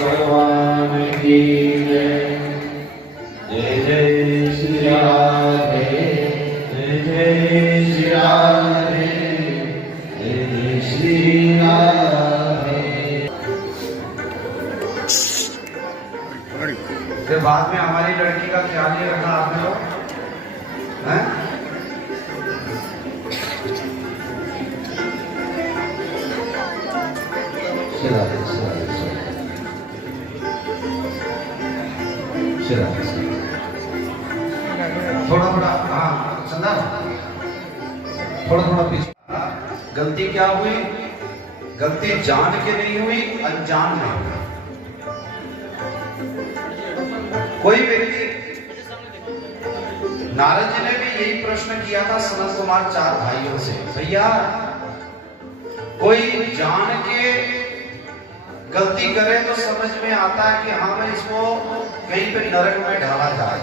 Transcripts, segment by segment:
भगवान की जय। जय जय श्री राधे, जय जय श्री राधे, जय जय श्री राधे। फिर बाद में हमारी लड़की का ख्याल नहीं रखा आपने लोग, हैं? थोड़ा थोड़ा, हाँ चंदा, थोड़ा थोड़ा पीछे। गलती क्या हुई? गलती जान के नहीं हुई, अनजान में हुई। कोई व्यक्ति, नारद जी ने भी यही प्रश्न किया था सनत कुमार चार भाइयों से, भैया कोई जान के गलती करे तो समझ में आता है कि हाँ भाई इसको कहीं पे नरक में डाला जाए,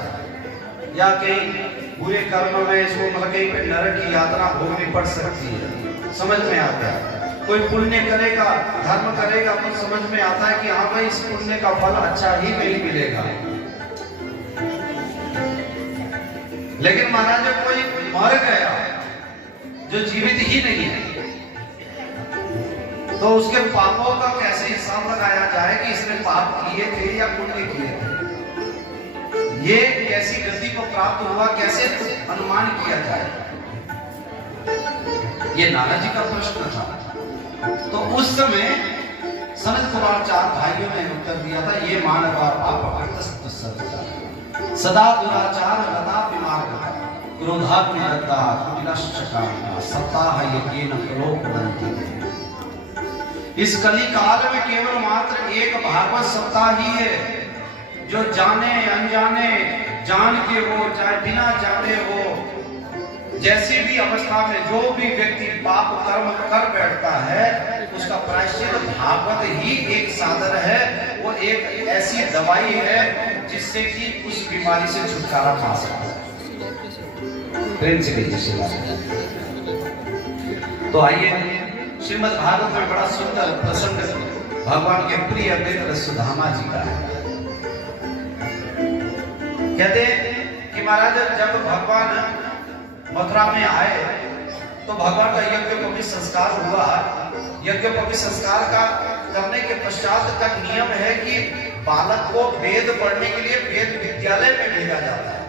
या कहीं बुरे कर्म में इसको मतलब कहीं पे नरक की यात्रा भोगनी पड़ सकती है, समझ में आता है। कोई पुण्य करेगा, धर्म करेगा तो समझ में आता है कि हाँ भाई इस पुण्य का फल अच्छा ही नहीं मिलेगा। लेकिन महाराज जब कोई मर गया जो जीवित ही नहीं है, तो उसके पापों का कैसे हिसाब लगाया जाए कि इसने पाप किए थे या पुण्य किए थे? ये कैसी गति को प्राप्त हुआ, कैसे अनुमान किया जाए? ये नारद जी का प्रश्न था। तो उस समय सनत कुमार चार भाइयों ने उत्तर दिया था, ये मानव पाप सदा दुराचार गता विमार्गता क्रोधाग्निदग्धा कुटिलश्चकारिणा सप्ताह यज्ञेन प्रलोभनन्ति। इस कली काल में केवल मात्र एक भागवत सप्ताह ही है जो जाने अनजाने, जान के हो चाहे बिना जाने हो, जैसी भी अवस्था में जो भी व्यक्ति पाप कर्म कर बैठता है उसका प्रायश्चित भागवत ही एक साधन है। वो एक ऐसी दवाई है जिससे कि उस बीमारी से छुटकारा पा सकता है। प्रेम से कहिए। तो आइए श्रीमद् भागवत में बड़ा सुंदर प्रसंग भगवान के प्रिय मित्र सुदामा जी का है। कहते कि महाराज जब भगवान मथुरा में आए तो भगवान का यज्ञोपवीत संस्कार हुआ। यज्ञोपवीत संस्कार का करने के पश्चात का नियम है कि बालक को वेद पढ़ने के लिए वेद विद्यालय में भेजा जाता है।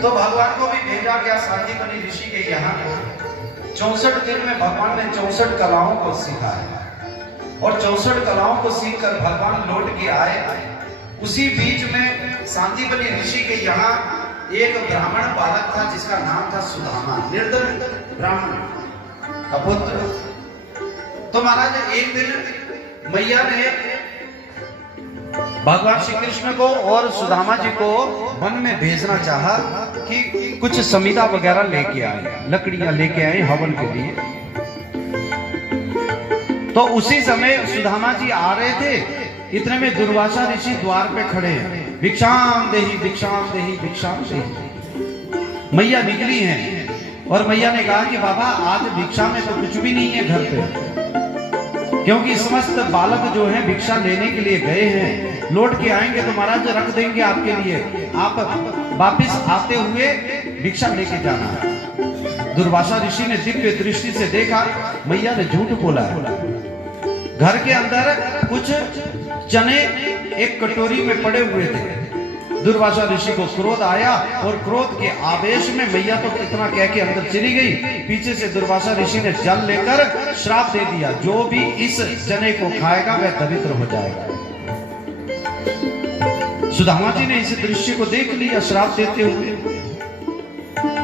तो भगवान को भी भेजा गया सांदीपनि ऋषि के यहाँ। 64 दिन में भगवान ने 64 कलाओं को सीखा है और 64 कलाओं को सीखकर भगवान लौट के आए। उसी बीच में सांदीपनि ऋषि के यहाँ एक ब्राह्मण बालक था जिसका नाम था सुदामा, निर्धन ब्राह्मण का पुत्र। तो महाराज एक दिन मैया ने भगवान श्री कृष्ण को और सुदामा जी को वन में भेजना चाहा कि कुछ समिधा वगैरह लेके आए, लकड़ियां लेके आए हवन के लिए। तो उसी समय सुदामा जी आ रहे थे, इतने में दुर्वासा ऋषि द्वार पे खड़े हैं। भिक्षाम देहि भिक्षाम देहि भिक्षाम देहि। मैया निकली हैं और मैया ने कहा कि बाबा आज भिक्षा में तो कुछ भी नहीं है घर पे, क्योंकि समस्त बालक जो हैं भिक्षा लेने के लिए गए हैं, लौट के आएंगे तो महाराज रख देंगे आपके लिए, आप वापिस आते हुए भिक्षा लेके जाना है। दुर्वासा ऋषि ने दिव्य दृष्टि से देखा मैया ने झूठ बोला है। घर के अंदर कुछ चने एक कटोरी में पड़े हुए थे। दुर्वासा ऋषि को क्रोध आया और क्रोध के आवेश में मैया तो इतना कह के अंदर चली गई। पीछे से दुर्वासा ऋषि ने जल लेकर श्राप दे दिया, जो भी इस चने को खाएगा वह दरिद्र हो जाएगा। सुदामा जी ने इस दृश्य को देख लिया श्राप देते हुए।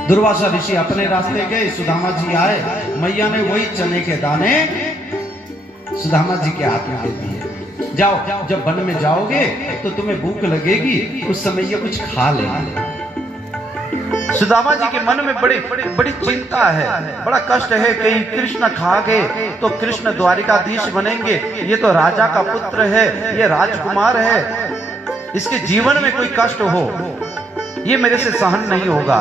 दुर्वासा ऋषि अपने रास्ते गए, सुदामा जी आए, मैया ने वही चने के दाने सुदामा जी के हाथ में दे दिए। जाओ, जब वन में जाओगे तो तुम्हें भूख लगेगी, उस समय ये कुछ खा लेना। सुदामा जी के मन में बड़ी चिंता है, बड़ा कष्ट है। कहीं कृष्ण खा गए तो कृष्ण द्वारिकाधीश बनेंगे, ये तो राजा का पुत्र है, ये राजकुमार है, इसके जीवन में कोई कष्ट हो, ये मेरे से सहन नहीं होगा।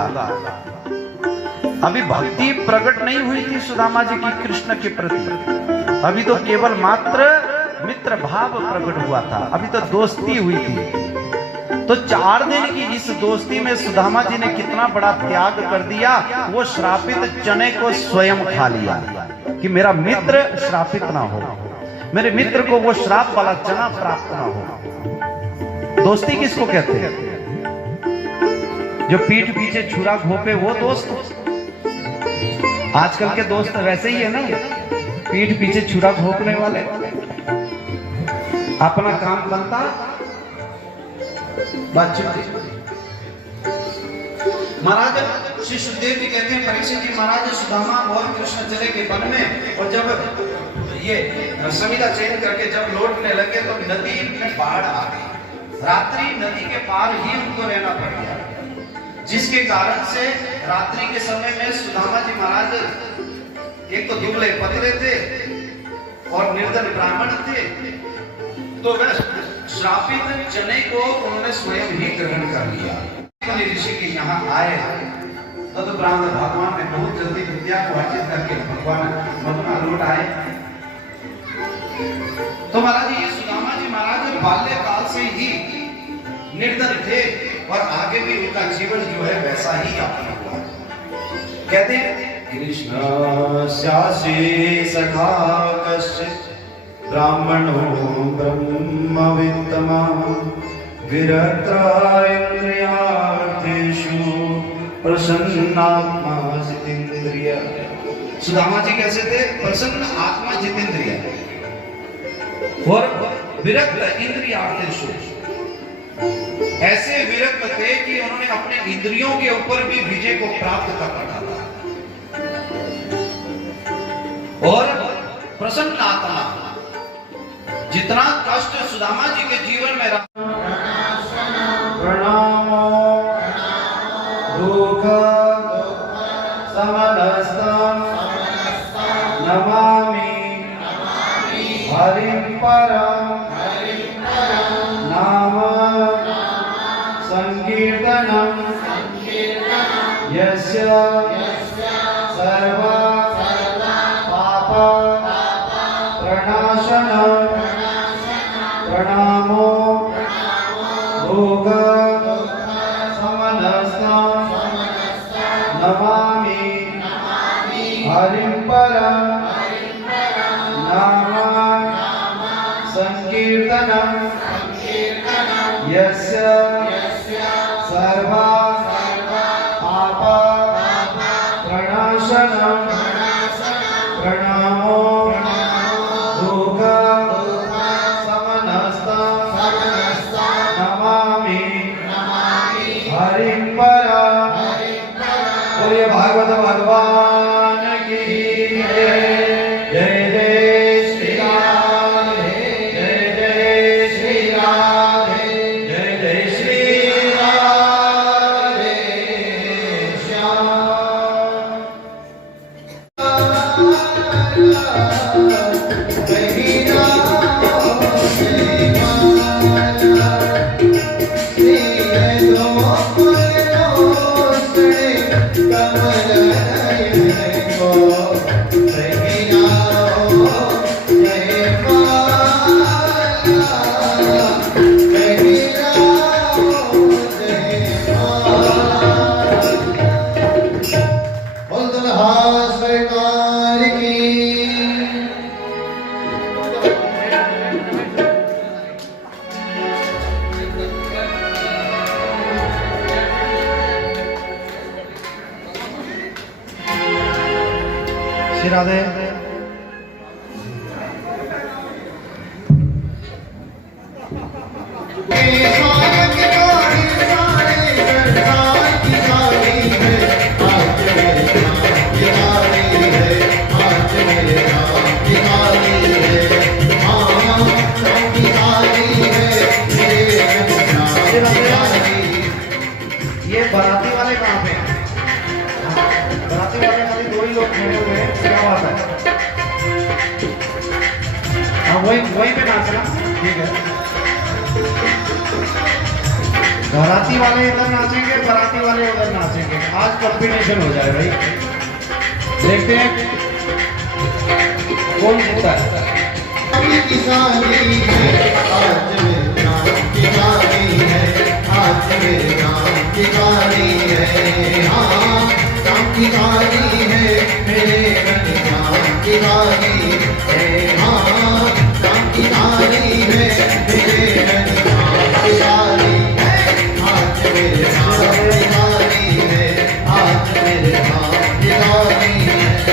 अभी भक्ति प्रकट नहीं हुई थी सुदामा जी की कृष्ण के प्रति, अभी तो केवल मात्र मित्र भाव प्रकट हुआ था, अभी तो दोस्ती हुई थी। तो 4 दिन की इस दोस्ती में सुदामा जी ने कितना बड़ा त्याग कर दिया। वो श्रापित चने को स्वयं खा लिया कि मेरा मित्र श्रापित ना हो, मेरे मित्र को वो श्राप वाला चना प्राप्त ना हो। दोस्ती किसको कहते हैं? जो पीठ पीछे छुरा घोपे वो दोस्त। आजकल के दोस्त वैसे ही है ना, पीठ पीछे छुरा घोपने वाले। अपना काम बनता महाराज श्री सुखदेव जी कहते हैं परीक्षित जी महाराज सुदामा और कृष्ण चले के वन में, और जब ये समिधा चेंज करके जब लौटने लगे तो नदी में बाढ़ आ गई। रात्रि नदी के पार ही उनको रहना पड़ गया, जिसके कारण से रात्रि के समय में सुदामा जी महाराज एक तो दुबले पतले थे और निर्धन ब्राह्मण थे, तो वह श्रापित चने को उन्होंने स्वयं ही ग्रहण कर लिया। ऋषि के यहाँ आए तो ब्राह्मण भगवान ने बहुत जल्दी विद्या को अर्जित करके भगवान मथुरा लौट आए। तो महाराज ये सुदामा जी महाराज बाल्यकाल से ही निर्धन थे और आगे भी उनका जीवन जो है वैसा ही अपना हुआ। कहते हैं कृष्ण स्यासी सखा कश्चित् ब्राह्मणो ब्रह्मवित्तमा विरक्ता इंद्रियार्थेषु प्रसन्नात्मा जितेन्द्रिय। सुदामा जी कैसे थे? प्रसन्न आत्मा जितेन्द्रिय और विरक्त इंद्रियार्थेषु। ऐसे विरक्त थे कि उन्होंने अपने इंद्रियों के ऊपर भी विजय को प्राप्त कर रखा था। और प्रसन्न आत्मा, जितना कष्ट सुदामा जी के जीवन में रहा, प्रणामो दुख समनस्तम नमामि हरिं परम नाम संकीर्तनम यस्य सर्व पाप प्रणाशनम प्रणामो भोग समनस्तम नमामि हरिं परम नाम संकीर्तनम यस्य सर्व पाप प्रणाशनम प्रणामो भोग हरिं परम। बोलिए भागवत भगवान की जय। जय जय श्री राधे, जय जय श्री राधे, जय जय श्री श्री राधे। ये बाराती वाले कहाँ पे हैं? बाराती वाले खाली दो ही लोग खड़े हुए हैं, क्या बात है? हाँ वही पे नाचना, ठीक है। बाराती वाले इधर नाचेंगे, बाराती वाले उधर नाचेंगे। आज कॉम्बिनेशन हो जाए भाई, देखते हैं कौन जीतता है। आज मेरे नाम की गाली है, आज मेरे नाम की गाली है, हाँ नाम की गाली है, मेरे नाम की गाली है, हाँ नाम की गाली है, मेरे नाम की गाली है, आज मेरे नाम की गाली है, आज मेरे नाम की गाली है।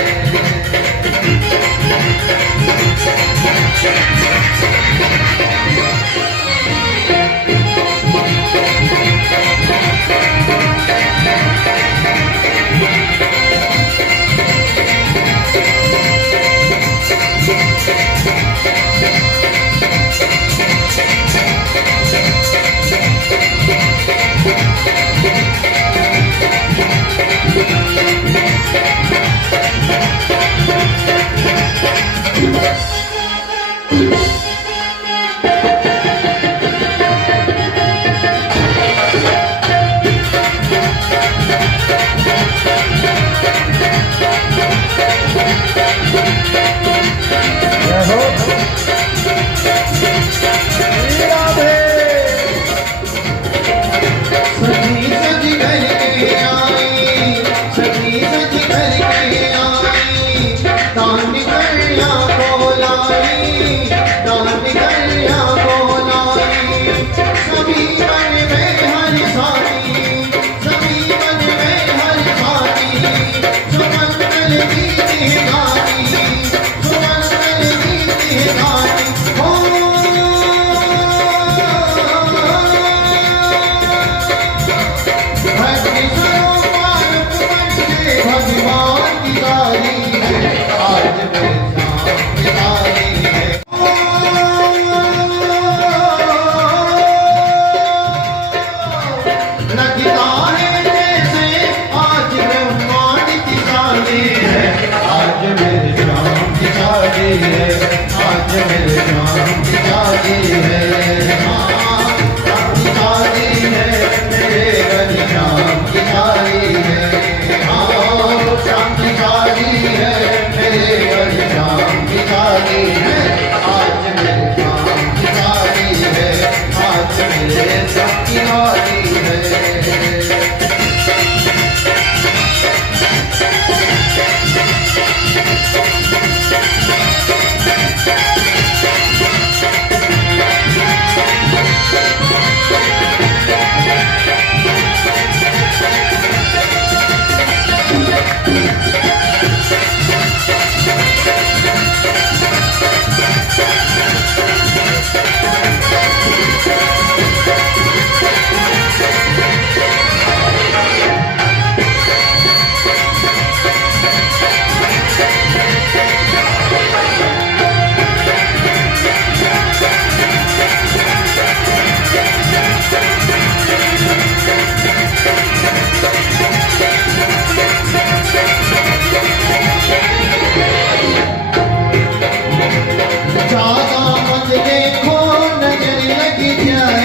Yeah.